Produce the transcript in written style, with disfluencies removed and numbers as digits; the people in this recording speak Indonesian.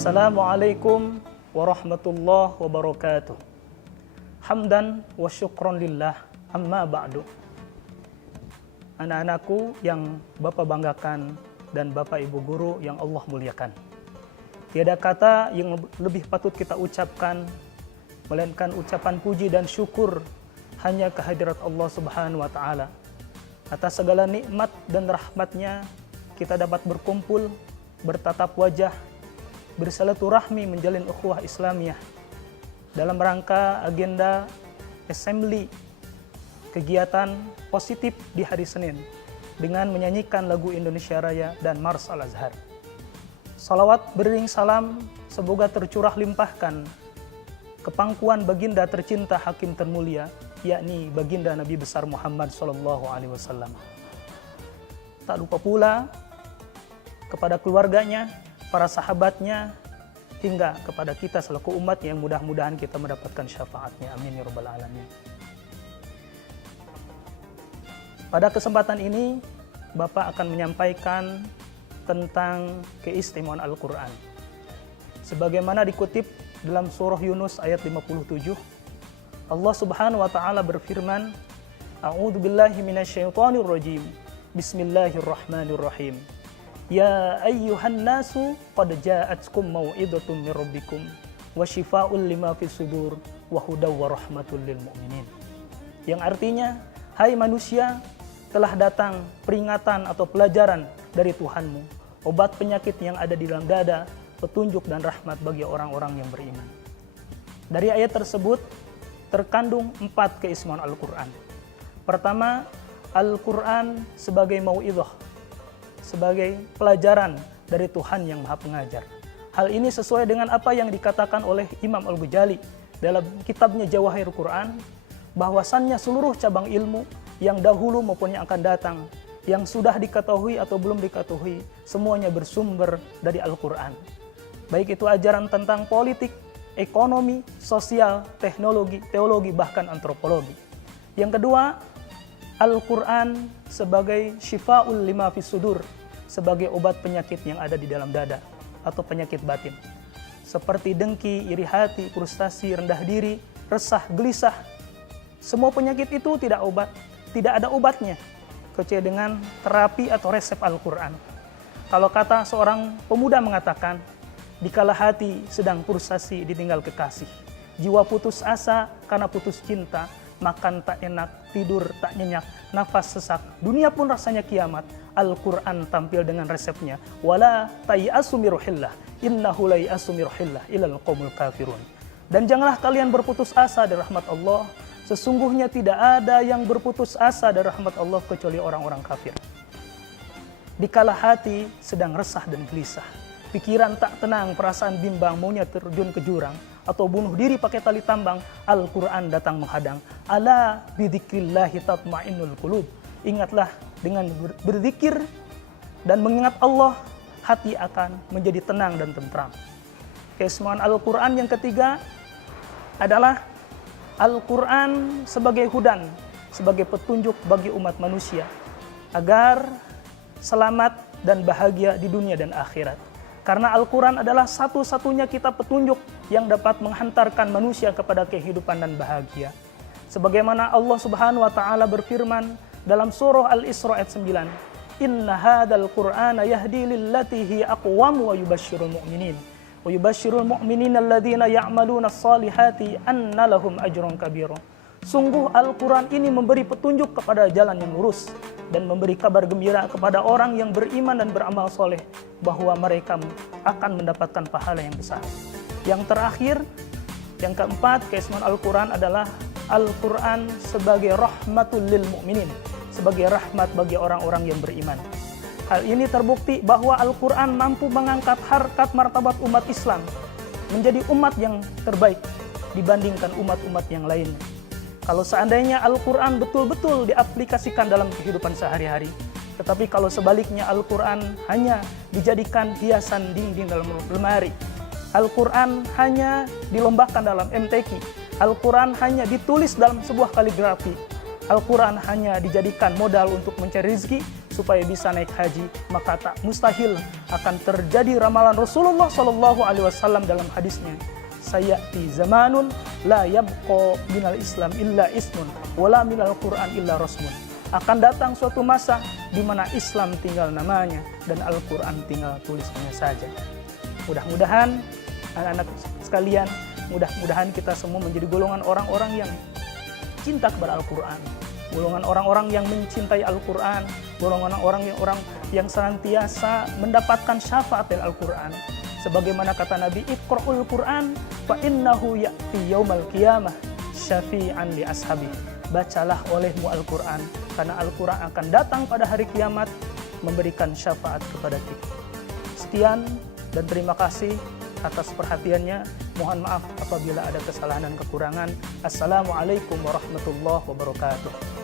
Assalamualaikum warahmatullahi wabarakatuh. Hamdan wa syukron lillah, amma ba'du. Anak-anakku yang Bapak banggakan dan Bapak Ibu Guru yang Allah muliakan. Tiada kata yang lebih patut kita ucapkan melainkan ucapan puji dan syukur hanya kehadirat Allah Subhanahu wa taala. Atas segala nikmat dan rahmatnya kita dapat berkumpul, bertatap wajah, bersilaturahmi, menjalin ukhuwah Islamiyah dalam rangka agenda assembly kegiatan positif di hari Senin dengan menyanyikan lagu Indonesia Raya dan Mars Al-Azhar. Salawat beriring salam semoga tercurah limpahkan kepangkuan baginda tercinta hakim termulia, yakni baginda Nabi besar Muhammad SAW. Tak lupa pula kepada keluarganya, para sahabatnya, hingga kepada kita selaku umat yang mudah-mudahan kita mendapatkan syafaatnya. Amin ya rabbal alamin. Pada kesempatan ini, Bapak akan menyampaikan tentang keistimewaan Al-Quran. Sebagaimana dikutip dalam surah Yunus ayat 57, Allah Subhanahu wa taala berfirman, A'udzu billahi minasyaitonir rajim. Bismillahirrahmanirrahim. Ya ayyuhan nasu qad ja'atkum mau'izatun mir rabbikum wa syifaa'un lima fis sudur wa hudaw wa rahmatul lil mu'minin. Yang artinya, hai manusia, telah datang peringatan atau pelajaran dari Tuhanmu, obat penyakit yang ada di dalam dada, petunjuk dan rahmat bagi orang-orang yang beriman. Dari ayat tersebut terkandung 4 keistimewaan Al-Quran. Pertama, Al-Quran sebagai mau'izah, sebagai pelajaran dari Tuhan yang Maha Pengajar. Hal ini sesuai dengan apa yang dikatakan oleh Imam Al-Ghazali dalam kitabnya Jawahirul Quran, bahwasannya seluruh cabang ilmu yang dahulu maupun yang akan datang, yang sudah diketahui atau belum diketahui, semuanya bersumber dari Al-Quran. Baik itu ajaran tentang politik, ekonomi, sosial, teknologi, teologi, bahkan antropologi. Yang kedua, Al-Quran sebagai syifa'ul lima fis sudur, sebagai obat penyakit yang ada di dalam dada atau penyakit batin. Seperti dengki, iri hati, frustasi, rendah diri, resah, gelisah. Semua penyakit itu tidak ada obatnya kecuali dengan terapi atau resep Al-Quran. Kalau kata seorang pemuda mengatakan, dikala hati sedang frustasi ditinggal kekasih, jiwa putus asa karena putus cinta, makan tak enak, tidur tak nyenyak, nafas sesak, dunia pun rasanya kiamat. Al-Quran tampil dengan resepnya. Wala tayasu min ruhillah, innahu la yasu min ruhillah ilal qaumul kafirun. Dan janganlah kalian berputus asa dari rahmat Allah. Sesungguhnya tidak ada yang berputus asa dari rahmat Allah kecuali orang-orang kafir. Dikala hati sedang resah dan gelisah, pikiran tak tenang, perasaan bimbang, maunya terjun ke jurang atau bunuh diri pakai tali tambang, Al-Quran datang menghadang. Ala bidzikrillahi tatma'innul qulub. Ingatlah, dengan berzikir dan mengingat Allah, hati akan menjadi tenang dan tentram. Keistimewaan Al-Quran yang ketiga adalah Al-Quran sebagai hudan, sebagai petunjuk bagi umat manusia agar selamat dan bahagia di dunia dan akhirat. Karena Al-Quran adalah satu-satunya kitab petunjuk yang dapat menghantarkan manusia kepada kehidupan dan bahagia. Sebagaimana Allah Subhanahu wa taala berfirman dalam surah Al-Isra ayat 9, Inna hadzal Qur'ana yahdi lillati hi aqwam wa yubasysyirul mu'minin wa yubasysyirul mu'minina alladzina ya'maluna shalihati anna lahum ajrun kabira. Sungguh Al-Quran ini memberi petunjuk kepada jalan yang lurus dan memberi kabar gembira kepada orang yang beriman dan beramal soleh bahwa mereka akan mendapatkan pahala yang besar. Yang terakhir, yang keempat, keistimewaan Al-Quran adalah Al-Quran sebagai rahmatul lil mu'minin, sebagai rahmat bagi orang-orang yang beriman. Hal ini terbukti bahwa Al-Quran mampu mengangkat harkat martabat umat Islam menjadi umat yang terbaik dibandingkan umat-umat yang lainnya. Kalau seandainya Al-Quran betul-betul diaplikasikan dalam kehidupan sehari-hari, tetapi kalau sebaliknya Al-Quran hanya dijadikan hiasan dinding dalam lemari, Al-Quran hanya dilombakan dalam MTQ, Al-Quran hanya ditulis dalam sebuah kaligrafi, Al-Quran hanya dijadikan modal untuk mencari rezeki, supaya bisa naik haji, maka tak mustahil akan terjadi ramalan Rasulullah Shallallahu Alaihi Wasallam dalam hadisnya. Sayati zamanun la yabqa minal Islam illa ismun, wala minal Quran illa rasmun. Akan datang suatu masa di mana Islam tinggal namanya dan Al-Quran tinggal tulisannya saja. Mudah-mudahan anak-anak sekalian, mudah-mudahan kita semua menjadi golongan orang-orang yang cinta kepada Al-Quran, golongan orang-orang yang mencintai Al-Quran, golongan orang yang senantiasa mendapatkan syafaat dari Al-Quran. Sebagaimana kata Nabi, Iqra'ul Quran fa innahu ya'ti yaumal qiyamah syafi'an li ashabi. Bacalah olehmu Al-Quran, karena Al-Quran akan datang pada hari kiamat memberikan syafaat kepada kita. Sekian dan terima kasih atas perhatiannya. Mohon maaf apabila ada kesalahan dan kekurangan. Assalamualaikum warahmatullahi wabarakatuh.